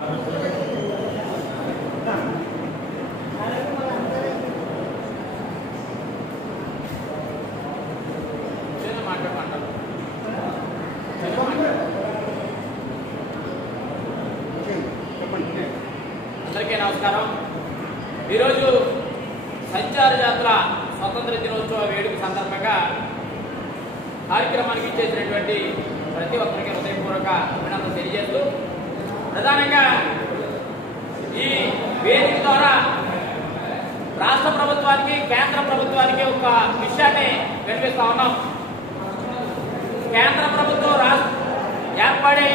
అందరికీ నమస్కారం. ఈరోజు సంచార యాత్ర స్వతంత్ర దినోత్సవ వేడుక సందర్భంగా కార్యక్రమానికి ఇచ్చేసినటువంటి ప్రతి ఒక్కరికి హృదయపూర్వక అభినందనలు తెలియజేస్తూ, ప్రధానంగా ఈ వేదిక ద్వారా రాష్ట్ర ప్రభుత్వానికి కేంద్ర ప్రభుత్వానికి ఒక విషయాన్ని వినిపిస్తా ఉన్నాం. కేంద్ర ప్రభుత్వం ఏర్పడి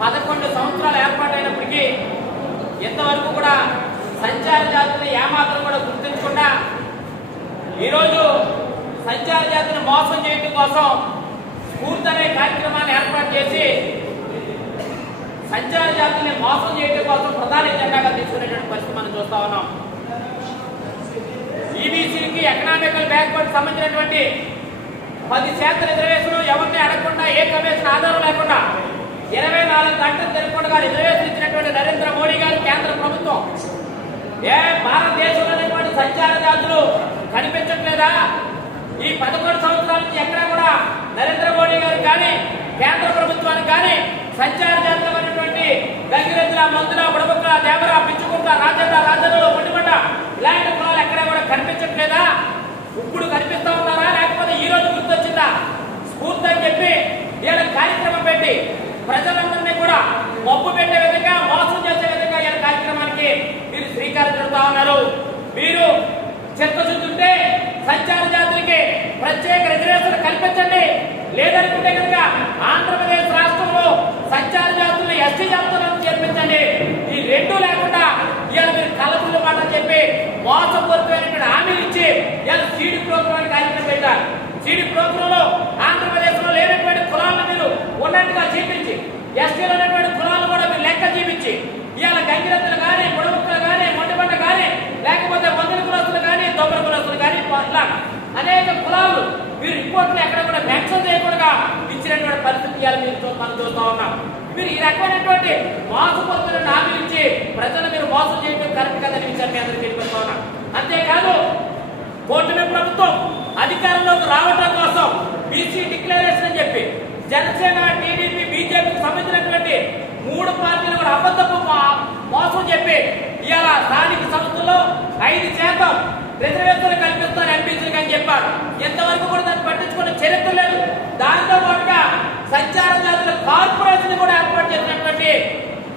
11 సంవత్సరాలు ఏర్పాటైనప్పటికీ ఇంతవరకు కూడా సంచార జాతిని ఏమాత్రం కూడా గుర్తించకుండా ఈరోజు సంచార జాతిని మోసం చేయడం కోసం స్ఫూర్తి అనే కార్యక్రమాన్ని ఏర్పాటు చేసి సంచార జాతిని మోసం చేయడం కోసం ప్రధాన ఎజెండాగా తీసుకునేటువంటి పరిస్థితి మనం చూస్తా ఉన్నాం. ఈబీసీకి ఎకనామికల్ బ్యాక్వర్డ్ సంబంధించినటువంటి 10% రిజర్వేషన్ ఎవరిని అడగకుండా ఏ కమిషన్ ఆధారం లేకుండా 24 గంటలు తెలుపుకుండా రిజర్వేషన్ ఇచ్చినటువంటి నరేంద్ర మోడీ గారు కేంద్ర ప్రభుత్వం భారతదేశంలోని సంచార జాతులు కనిపించట్లేదా? ఈ 11 సంవత్సరాల నుంచి ఎక్కడా కూడా నరేంద్ర మోడీ గారు కానీ కేంద్ర ప్రభుత్వానికి కానీ సంచార జాతులు అనేటువంటి గంగిరెద్దుల, మందుల, బుడబుక్కల, దేవర, పిచ్చుకుంట, రాజన్నలు, పొండిమండ ఇలాంటి కులాలు ఎక్కడా కూడా కనిపించట్లేదా? ఇప్పుడు కనిపిస్తా ఉన్నారా? లేకపోతే ఈ రోజు గుర్తొచ్చిందా? స్ఫూర్తి అని చెప్పి ఈయన కార్యక్రమం పెట్టి ప్రజలందరినీ కూడా మబ్బు పెట్టే విధంగా, మోసం చేసే విధంగా ఈయన కార్యక్రమానికి మీరు శ్రీకారం చుడతా ఉన్నారు. మీరు చిత్తశుద్ధి ఉంటే సంచార జాతులకి ప్రత్యేక రిజర్వేషన్ కల్పించండి. లేదనుకుంటే కనుక ఆంధ్రప్రదేశ్ రాష్ట్రంలో సంచార జాతులను ఎస్టీ జాతులను చేర్పించండి. ఈ రెండూ లేకుండా ఇవాళ మీరు కలపుల మాట చెప్పి మోసపూరితమైనటువంటి హామీలు ఇచ్చి ఇవాళ సీడీ ప్రోగ్రామ్ కార్యక్రమం పెట్టారు. సీడీ ప్రోగ్రామ్ లో ఆంధ్రప్రదేశ్ లో లేనటువంటి కులాలను మీరు ఉన్నట్టుగా చూపించి, ఎస్టీలో ఉన్నటువంటి కులాలను కూడా మీరు లెక్క చూపించి ఇవాళ గంగిరెద్దులు కానీ, బుడబుక్కలు కానీ, మొండిబండ కానీ, లేకపోతే మందుల కులస్తులు కానీ, దొంగల కులస్తులు కానీ, అనేక కులాలు మీరు రిపోర్ట్లు ఎక్కడ కూడా మెన్షన్ చేయకుండా ఇచ్చినటువంటి పరిస్థితి ఇవాళ మీరు మనం చూస్తా ఉన్నాం. మీరు ఈ రకమైనటువంటి మోసపూరితమైన హామీలు ఇచ్చి ప్రజలు మీరు మోసం చేయడం కరెక్ట్ కదని విషయాన్ని మీ అందరికీ తెలిపిస్తా ఉన్నాం. అంతేకాదు, కూటమి ప్రభుత్వం అధికారంలోకి రావడం కోసం బీసీ డిక్లరేషన్ అని చెప్పి జనసేన, టీడీపీ, బీజేపీకి సంబంధించినటువంటి 3 పార్టీలు కూడా అబద్ధపు మోసం చెప్పి ఇవాళ స్థానిక సంస్థల్లో 5% రిజర్వేషన్లు కల్పిస్తారు ఎంపీసీకి అని చెప్పారు. ఎంతవరకు కూడా దాన్ని పట్టించుకునే చరిత్ర లేదు. దాంతో పాటుగా సంచార జాతుల కార్పొరేషన్ కూడా ఏర్పాటు చేసినటువంటి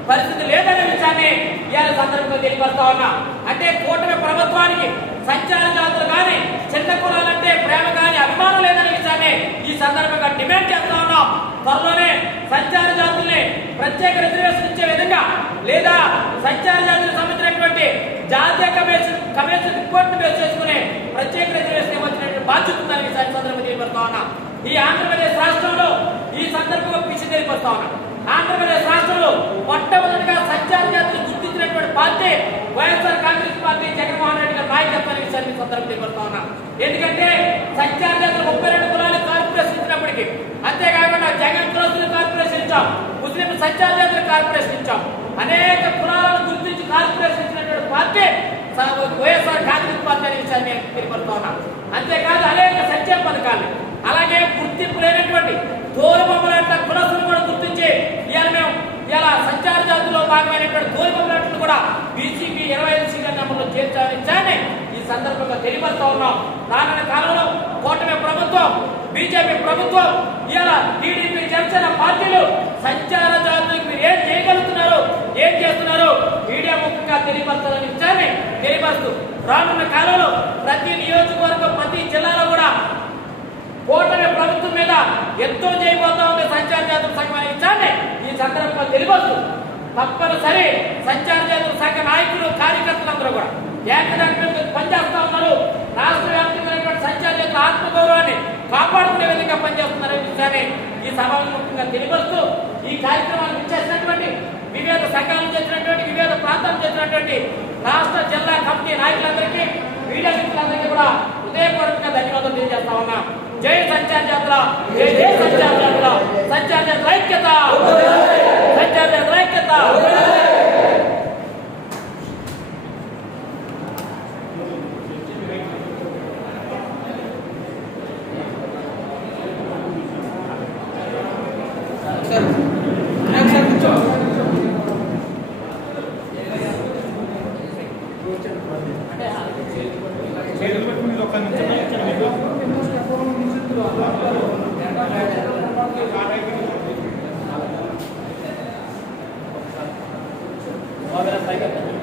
పరిస్థితి లేదనే విషయాన్ని ఇవాళ సందర్భంగా తెలియపరుస్తా ఉన్నా. అంటే కూటమి ప్రభుత్వానికి సంచార జాతులు కానీ, చిన్న కులాలంటే ప్రేమ కానీ, అభిమానం లేదనే విషయాన్ని ఈ సందర్భంగా డిమాండ్ చేస్తా ఉన్నాం. త్వరలోనే సంచార జాతుల్ని ప్రత్యేక రిజర్వేషన్ ఇచ్చే విధంగా, లేదా సంచార జాతులకు సంబంధించినటువంటి జాతీయ కమిషన్ రిపోర్ట్ బేస్ చేసుకుని ప్రత్యేక రిజర్వేషన్ ఇవ్వాల్సినటువంటి బాధ్యత ఉందని విషయాన్ని సందర్భంగా తెలియపరుస్తా ఉన్నా. ఈ ఆంధ్రప్రదేశ్ రాష్ట్రంలో ఈ సందర్భంగా పిచ్చి తెలియపరుస్తా ఉన్నా. ఆంధ్రప్రదేశ్ రాష్ట్రంలో మొట్టమొదటిగా సంచార జాతులు గుర్తించినటువంటి పార్టీ వైఎస్ఆర్ కాంగ్రెస్ పార్టీ, జగన్మోహన్ రెడ్డి గారి నాయకత్వాన్ని విషయాన్ని సందర్భంగా తెలియపరుస్తా ఉన్నా. ఎందుకంటే సంచార జాతులు 32 కులాలు కార్పొరేషన్ ఇచ్చినప్పటికీ, అంతేకాకుండా జగన్ కులస్తులు కార్పొరేషన్ ఇచ్చాం, ముస్లిం సంచార జాతులు కార్పొరేషన్ ఇచ్చాం, అనేక కులాలను గుర్తించి కార్పొరేషన్ ఇచ్చినటువంటి పార్టీ వైఎస్ఆర్ కాంగ్రెస్ పార్టీ అనే విషయాన్ని తెలియపరుస్తా ఉన్నాం. అంతేకాదు, అనేక సంక్షేమ పథకాలు, అలాగే గుర్తింపు లేనటువంటి తోలుబొమ్మలాట కులస్తులు కూడా గుర్తించి ఇలా సంచార జాతుల్లో భాగమైనటువంటి తోలుబొమ్మలాటను కూడా బీసీపీ 25 నెంబర్లో చేర్చాలని ఈ సందర్భంగా తెలియపరుస్తా ఉన్నాం. రానున్న కాలంలో కూటమి ప్రభుత్వం, బీజేపీ ప్రభుత్వం, ఇలా టీడీపీ, జనసేన పార్టీలు సంచార జాతులకు మీరు ఏం చేయగలుగుతున్నారు, ఏం చేస్తున్నారు మీడియా ముఖ్యంగా తెలియపరచాలని విషయాన్ని తెలియపరుస్తూ, రానున్న కాలంలో ప్రతి నియోజకవర్గం, ప్రతి జిల్లాలో కూడా కూటమి ప్రభుత్వం మీద ఎంతో చేయబోతా ఉండే సంచార జాతుల సంఘం అనే విషయాన్ని ఈ సందర్భంగా తెలియవచ్చు. తప్పనిసరి సంచార జాతుల సంఘ నాయకులు, కార్యకర్తలందరూ కూడా ఏకదాటి పనిచేస్తా ఉన్నారు. రాష్ట్ర వ్యాప్తంగా సంచార జాతుల ఆత్మగౌరవాన్ని కాపాడుకునే విధంగా పనిచేస్తున్నారనే విషయాన్ని ఈ సభలో ముఖ్యంగా తెలియపరుస్తూ, ఈ కార్యక్రమాన్ని ఇచ్చేసినటువంటి వివిధ సంఘాలు చేసినటువంటి, వివిధ ప్రాంతాలు చేసినటువంటి రాష్ట్ర జిల్లా కమిటీ నాయకులందరికీ, మీడియా మిత్రులందరికీ కూడా హృదయపూర్వకంగా ధన్యవాదాలు తెలియజేస్తా ఉన్నాం. జై సంచార జాతుల, జై సంచార జాతుల, సంచార జాతుల ఐక్యత, సంచార జాతుల ఐక్యత. మొదల